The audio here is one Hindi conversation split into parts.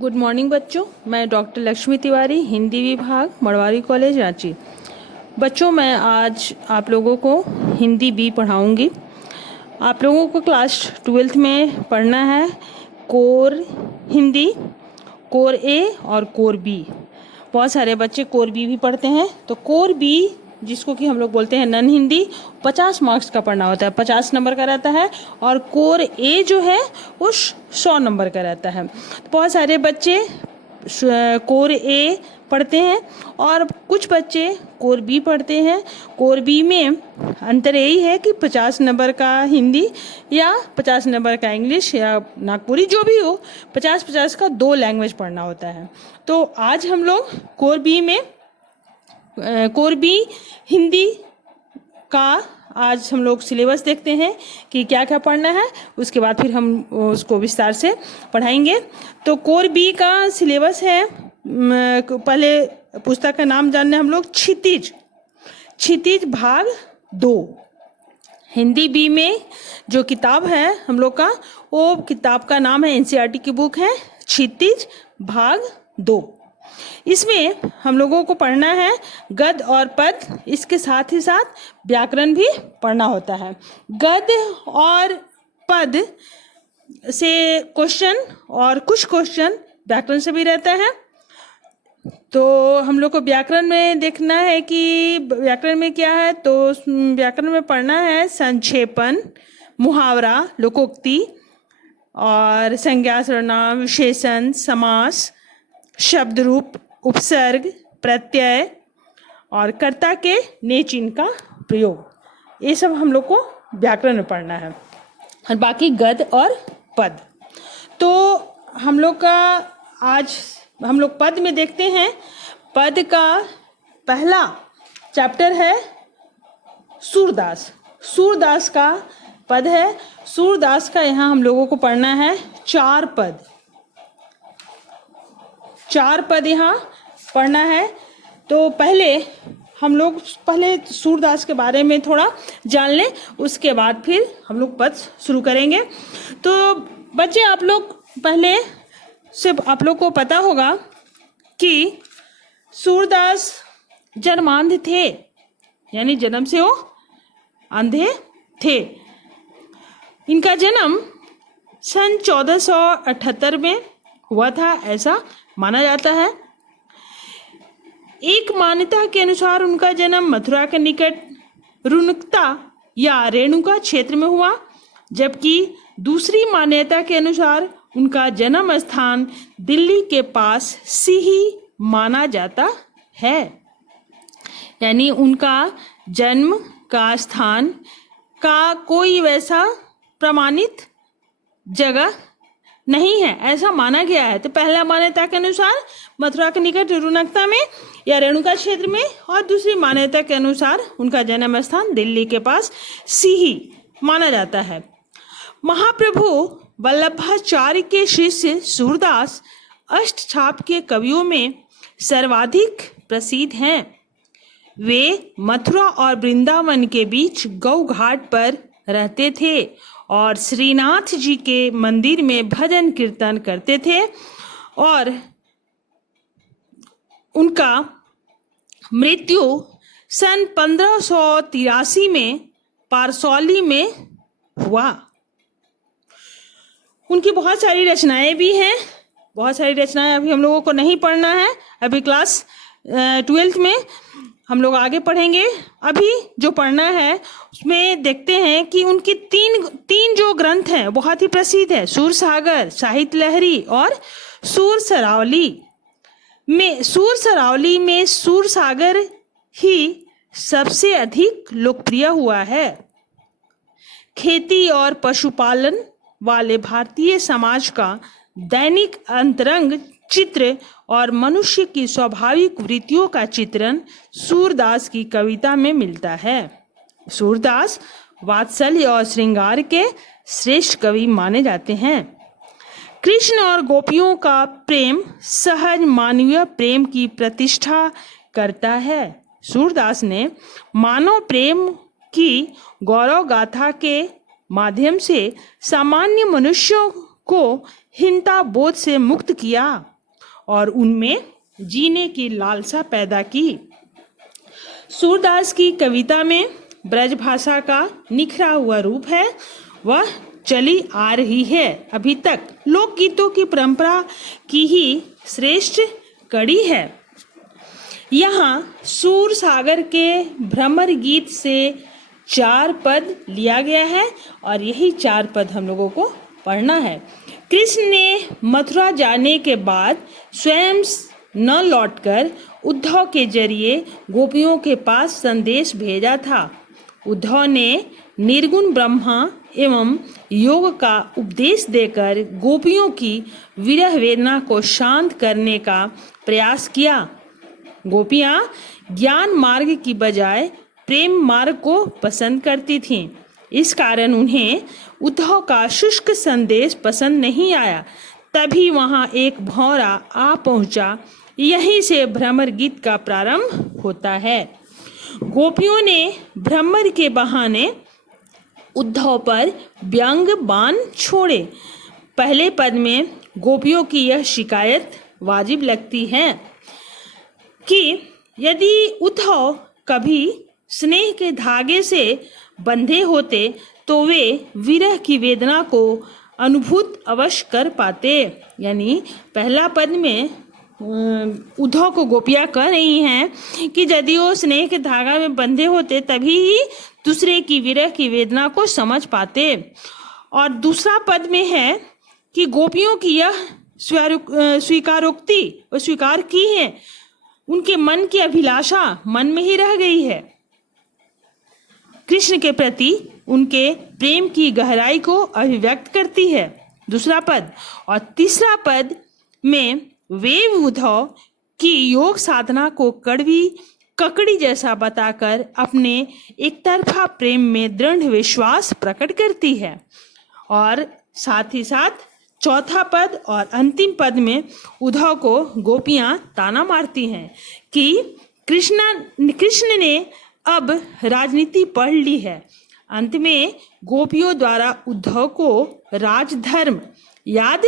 गुड मॉर्निंग बच्चों, मैं डॉक्टर लक्ष्मी तिवारी, हिंदी विभाग, मड़वारी कॉलेज, रांची। बच्चों, मैं आज आप लोगों को हिंदी बी पढ़ाऊंगी। आप लोगों को क्लास 12th में पढ़ना है कोर हिंदी, कोर ए और कोर बी। बहुत सारे बच्चे कोर बी भी पढ़ते हैं। तो कोर बी, जिसको कि हम लोग बोलते हैं नन हिंदी, 50 मार्क्स का पढ़ना होता है, 50 नंबर का रहता है। और कोर ए जो है वो 100 नंबर का रहता है। बहुत सारे बच्चे कोर ए पढ़ते हैं और कुछ बच्चे कोर बी पढ़ते हैं। कोर बी में अंतर यही है कि 50 नंबर का हिंदी या 50 नंबर का इंग्लिश या नागपुरी, जो भी हो, 50-50 का 2 लैंग्वेज पढ़ना होता है। तो आज हम लोग कोर बी हिंदी का आज हम लोग सिलेबस देखते हैं कि क्या क्या पढ़ना है। उसके बाद फिर हम उसको विस्तार से पढ़ाएंगे। तो कोर बी का सिलेबस है, पहले पुस्तक का नाम जानने हम लोग, क्षितिज भाग 2। हिंदी बी में जो किताब है हम लोग का, वो किताब का नाम है, एनसीईआरटी की बुक है, क्षितिज भाग 2। इसमें हम लोगों को पढ़ना है गद्य और पद, इसके साथ ही साथ व्याकरण भी पढ़ना होता है। गद्य और पद से क्वेश्चन और कुछ क्वेश्चन व्याकरण से भी रहता है। तो हम लोग को व्याकरण में देखना है कि व्याकरण में क्या है। तो व्याकरण में पढ़ना है संक्षेपण, मुहावरा, लोकोक्ति और संज्ञा, सर्वनाम, विशेषण, समास, शब्द रूप, उपसर्ग, प्रत्यय और कर्ता के ने चिन्ह का प्रयोग। ये सब हम लोग को व्याकरण में पढ़ना है। और बाकी गद्य और पद। तो हम लोग का आज हम लोग पद में देखते हैं। पद का पहला चैप्टर है सूरदास का पद है। सूरदास का यहाँ हम लोगों को पढ़ना है 4 पद यहाँ पढ़ना है। तो पहले हम लोग सूरदास के बारे में थोड़ा जान लें, उसके बाद फिर हम लोग पद शुरू करेंगे। तो बच्चे, आप लोग पहले से आप लोग को पता होगा कि सूरदास जन्मांध थे, यानी जन्म से वो अंधे थे। इनका जन्म सन 1478 में हुआ था, ऐसा माना जाता है। एक मान्यता के अनुसार उनका जन्म मथुरा के निकट रुनकता या रेणुका क्षेत्र में हुआ, जबकि दूसरी मान्यता के अनुसार उनका जन्म स्थान दिल्ली के पास सिही माना जाता है। यानी उनका जन्म का स्थान का कोई वैसा प्रमाणित जगह नहीं है, ऐसा माना गया है। तो पहला मान्यता के अनुसार मथुरा के निकट रुनकता में या रेणुका क्षेत्र में, और दूसरी मान्यता के अनुसार उनका जन्म स्थान दिल्ली के पास सिही माना जाता है। महाप्रभु वल्लभाचार्य के शिष्य सूरदास अष्टछाप के कवियों में सर्वाधिक प्रसिद्ध हैं। वे मथुरा और वृंदावन के बीच गौ घाट पर रहते थे और श्रीनाथ जी के मंदिर में भजन कीर्तन करते थे। और उनका मृत्यु सन 1583 में पारसौली में हुआ। उनकी बहुत सारी रचनाएं भी हैं। बहुत सारी रचनाएं अभी हम लोगों को नहीं पढ़ना है, अभी क्लास 12th में हम लोग आगे पढ़ेंगे। अभी जो पढ़ना है उसमें देखते हैं कि उनकी तीन जो ग्रंथ हैं बहुत ही प्रसिद्ध है, सूरसागर, साहित्य लहरी और सूर सरावली में सूरसागर ही सबसे अधिक लोकप्रिय हुआ है। खेती और पशुपालन वाले भारतीय समाज का दैनिक अंतरंग चित्र और मनुष्य की स्वाभाविक वृत्तियों का चित्रण सूरदास की कविता में मिलता है। सूरदास वात्सल्य और श्रृंगार के श्रेष्ठ कवि माने जाते हैं। कृष्ण और गोपियों का प्रेम सहज मानवीय प्रेम की प्रतिष्ठा करता है। सूरदास ने मानव प्रेम की गौरव गाथा के माध्यम से सामान्य मनुष्यों को हीनता बोध से मुक्त किया और उनमें जीने की लालसा पैदा की। सूरदास की कविता में ब्रज भाषा का निखरा हुआ रूप है, वह चली आ रही है अभी तक, लोकगीतों की परंपरा की ही श्रेष्ठ कड़ी है। यहाँ सूर सागर के भ्रमर गीत से 4 पद लिया गया है और यही 4 पद हम लोगों को पढ़ना है। कृष्ण ने मथुरा जाने के बाद स्वयं न लौटकर उद्धव के जरिए गोपियों के पास संदेश भेजा था। उद्धव ने निर्गुण ब्रह्मा एवं योग का उपदेश देकर गोपियों की विरह वेदना को शांत करने का प्रयास किया। गोपियां ज्ञान मार्ग की बजाय प्रेम मार्ग को पसंद करती थीं। इस कारण उन्हें उद्धव का शुष्क संदेश पसंद नहीं आया। तभी वहां एक भौरा आ पहुंचा। यहीं से भ्रमर गीत का प्रारंभ होता है। गोपियों ने भ्रमर के बहाने उद्धव पर व्यंग बाण छोड़े। पहले पद में गोपियों की यह शिकायत वाजिब लगती है कि यदि उद्धव कभी स्नेह के धागे से बंधे होते तो वे विरह की वेदना को अनुभूत अवश्य कर पाते। यानी पहला पद में उद्धव को गोपियां कह रही हैं कि यदि वो स्नेह के धागा में बंधे होते तभी ही दूसरे की विरह की वेदना को समझ पाते। और दूसरा पद में है कि गोपियों की यह स्वीकारोक्ति वो स्वीकार की है, उनके मन की अभिलाषा मन में ही रह गई है। कृष्ण के प्रति उनके प्रेम की गहराई को अभिव्यक्त करती है दूसरा पद। और तीसरा पद में वे उद्धव की योग साधना को कड़वी ककड़ी जैसा बताकर अपने एक तरफा प्रेम में दृढ़ विश्वास प्रकट करती है। और साथ ही साथ चौथा पद और अंतिम पद में उद्धव को गोपियां ताना मारती हैं कि कृष्ण ने अब राजनीति पढ़ ली है। अंत में गोपियों द्वारा उद्धव को राजधर्म याद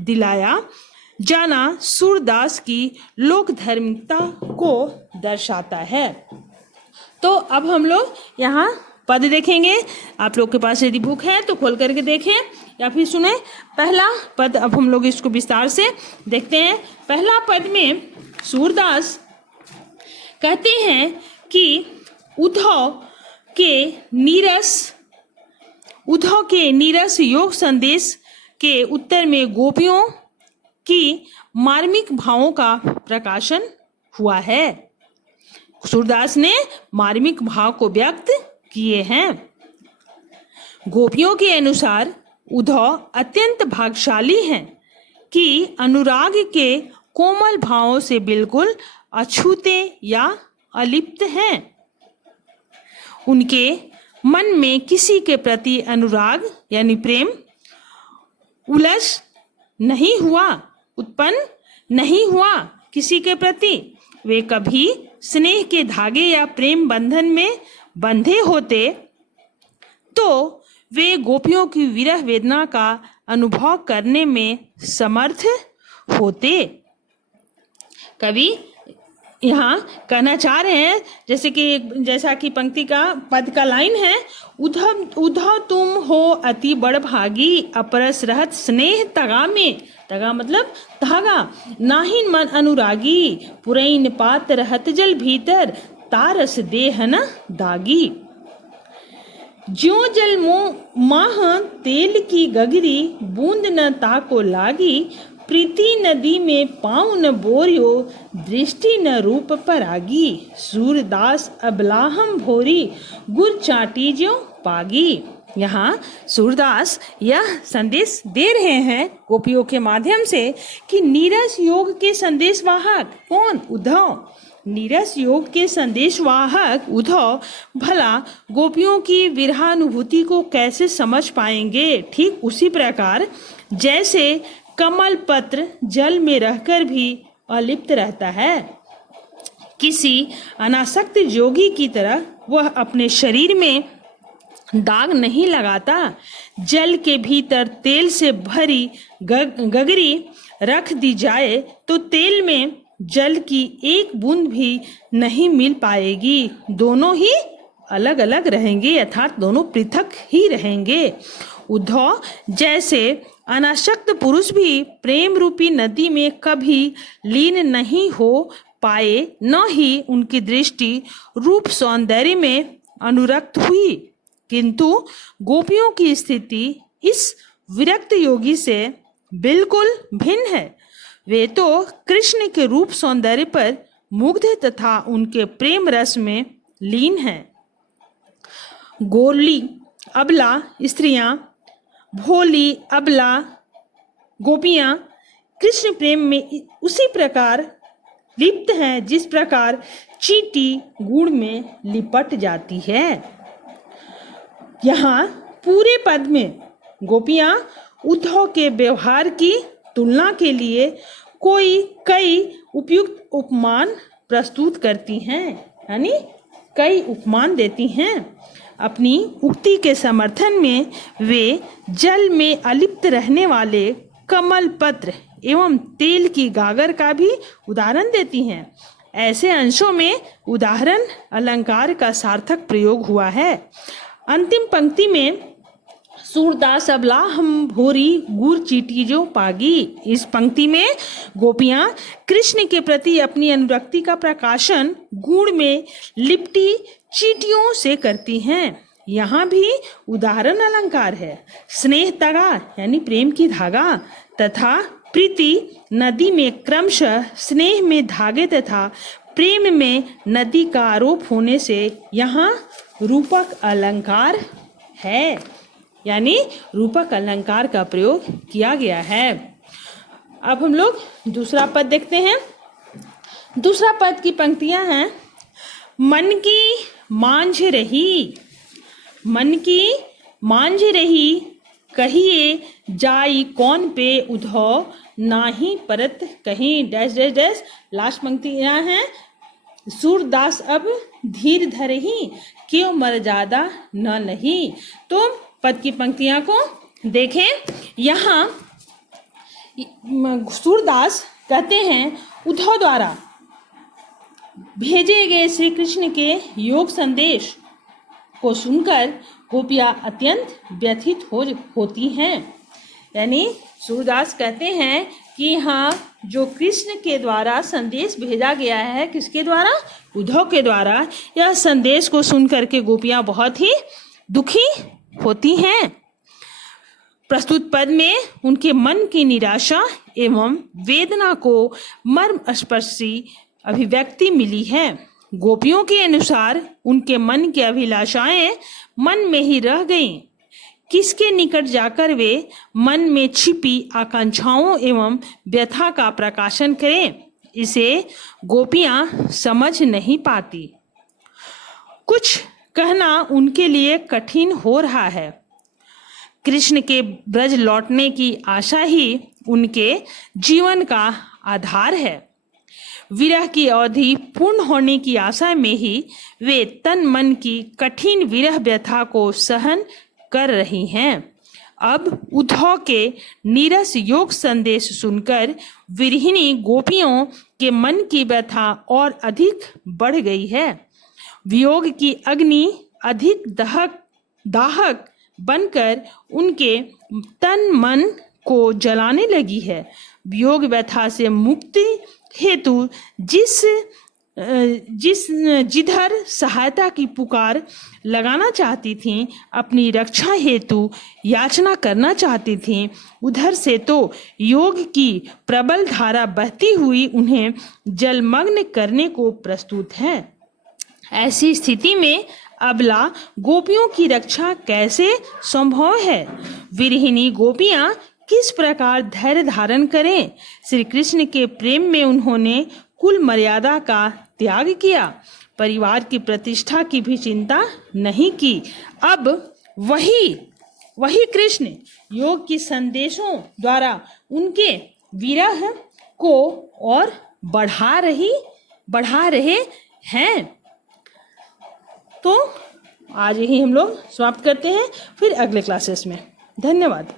दिलाया जाना सूरदास की लोकधर्मिता को दर्शाता है। तो अब हम लोग यहाँ पद देखेंगे। आप लोग के पास यदि बुक है तो खोल करके देखें या फिर सुने। पहला पद अब हम लोग इसको विस्तार से देखते हैं। पहला पद में सूरदास कहते हैं कि उद्धव के नीरस योग संदेश के उत्तर में गोपियों की मार्मिक भावों का प्रकाशन हुआ है। सूरदास ने मार्मिक भाव को व्यक्त किए हैं। गोपियों के अनुसार उद्धव अत्यंत भाग्यशाली हैं कि अनुराग के कोमल भावों से बिल्कुल अछूते या अलिप्त हैं। उनके मन में किसी के प्रति अनुराग यानी प्रेम उत्पन्न नहीं हुआ किसी के प्रति। वे कभी स्नेह के धागे या प्रेम बंधन में बंधे होते तो वे गोपियों की विरह वेदना का अनुभव करने में समर्थ होते। कवि यहाँ कहना चाह रहे हैं जैसा कि पंक्ति का पद का लाइन है, उद्धव तुम हो अति बड़ भागी, अपरस रहत स्नेह तगा में। तगा मतलब धागा। नाहिन मन अनुरागी, पुरैन पात रहत जल भीतर, तारस देह न दागी। ज्यों जल माह तेल की गगरी, बूंद न ताको लागी, प्रीति नदी में पाँव न बोरियो, दृष्टि न रूप परागी। सूरदास अबलाहम भोरी, गुर चाटी ज्यों पागी। यहाँ सूरदास यह संदेश दे रहे हैं गोपियों के माध्यम से कि नीरस योग के संदेशवाहक कौन? उद्धव। नीरस योग के संदेशवाहक उद्धव भला गोपियों की विरहानुभूति को कैसे समझ पाएंगे? ठीक उसी प्रकार जैसे कमल पत्र जल में रहकर भी अलिप्त रहता है, किसी अनासक्त जोगी की तरह वह अपने शरीर में दाग नहीं लगाता। जल के भीतर तेल से भरी गगरी रख दी जाए तो तेल में जल की एक बूंद भी नहीं मिल पाएगी। दोनों ही अलग अलग रहेंगे, अर्थात दोनों पृथक ही रहेंगे। उद्धव जैसे अनासक्त पुरुष भी प्रेम रूपी नदी में कभी लीन नहीं हो पाए, न ही उनकी दृष्टि रूप सौंदर्य में अनुरक्त हुई। किंतु गोपियों की स्थिति इस विरक्त योगी से बिल्कुल भिन्न है। वे तो कृष्ण के रूप सौंदर्य पर मुग्ध तथा उनके प्रेम रस में लीन हैं। गोरली अबला स्त्रियां, भोली अबला गोपियां कृष्ण प्रेम में उसी प्रकार लिप्त हैं जिस प्रकार चींटी गुड़ में लिपट जाती है। यहाँ पूरे पद में गोपियां उद्धव के व्यवहार की तुलना के लिए कई उपयुक्त उपमान प्रस्तुत करती हैं, यानी कई उपमान देती हैं। अपनी उक्ति के समर्थन में वे जल में अलिप्त रहने वाले कमल पत्र एवं तेल की गागर का भी उदाहरण देती हैं। ऐसे अंशों में उदाहरण अलंकार का सार्थक प्रयोग हुआ है। अंतिम पंक्ति में सूरदास अबला हम भोरी गुड़ चीटी जो पागी, इस पंक्ति में गोपियां कृष्ण के प्रति अपनी अनुरक्ति का प्रकाशन गुड़ में लिपटी चीटियों से करती हैं। यहाँ भी उदाहरण अलंकार है। स्नेह तगा यानी प्रेम की धागा तथा प्रीति नदी में क्रमशः स्नेह में धागे तथा प्रेम में नदी का आरोप होने से यहाँ रूपक अलंकार है, यानी रूपक अलंकार का प्रयोग किया गया है। अब हम लोग दूसरा पद देखते हैं। दूसरा पद की पंक्तियां हैं, मन की मांझ रही, मन की मांझ रही, कहिए जाई कौन पे उद्धव नाही परत कहीं डैश डैश डैश। लास्ट पंक्तियां हैं, सूरदास अब धीर धरही, क्यों मर्यादा न लही। तो पद की पंक्तियां को देखें। यहाँ सूरदास कहते हैं उद्धव द्वारा भेजे गए श्री कृष्ण के योग संदेश को सुनकर गोपियां अत्यंत व्यथित होती हैं। यानी सूरदास कहते हैं कि हाँ, जो कृष्ण के द्वारा संदेश भेजा गया है, किसके द्वारा? उद्धव के द्वारा, यह संदेश को सुनकर के गोपियां बहुत ही दुखी होती हैं। प्रस्तुत पद में उनके मन की निराशा एवं वेदना को मर्मस्पर्शी अभिव्यक्ति मिली है। गोपियों के अनुसार उनके मन की अभिलाषाएं मन में ही रह गईं। किसके निकट जाकर वे मन में छिपी आकांक्षाओं एवं व्यथा का प्रकाशन करें, इसे गोपियां समझ नहीं पाती। कुछ कहना उनके लिए कठिन हो रहा है। कृष्ण के ब्रज लौटने की आशा ही उनके जीवन का आधार है। विरह की अवधि पूर्ण होने की आशा में ही वे तन मन की कठिन विरह व्यथा को सहन कर रही हैं। अब उद्धव के नीरस योग संदेश सुनकर विरहिणी गोपियों के मन की व्यथा और अधिक बढ़ गई है। वियोग की अग्नि अधिक दाहक बनकर उनके तन मन को जलाने लगी है। वियोग व्यथा से मुक्ति हेतु जिधर सहायता की पुकार लगाना चाहती थीं, अपनी रक्षा हेतु याचना करना चाहती थीं, उधर से तो योग की प्रबल धारा बहती हुई उन्हें जलमग्न करने को प्रस्तुत है। ऐसी स्थिति में अबला गोपियों की रक्षा कैसे संभव है? विरहिणी गोपियां किस प्रकार धैर्य धारण करें? श्री कृष्ण के प्रेम में उन्होंने कुल मर्यादा का त्याग किया, परिवार की प्रतिष्ठा की भी चिंता नहीं की। अब वही कृष्ण योग के संदेशों द्वारा उनके विरह को और बढ़ा रहे हैं। तो आज यही हम लोग समाप्त करते हैं, फिर अगले क्लासेस में। धन्यवाद।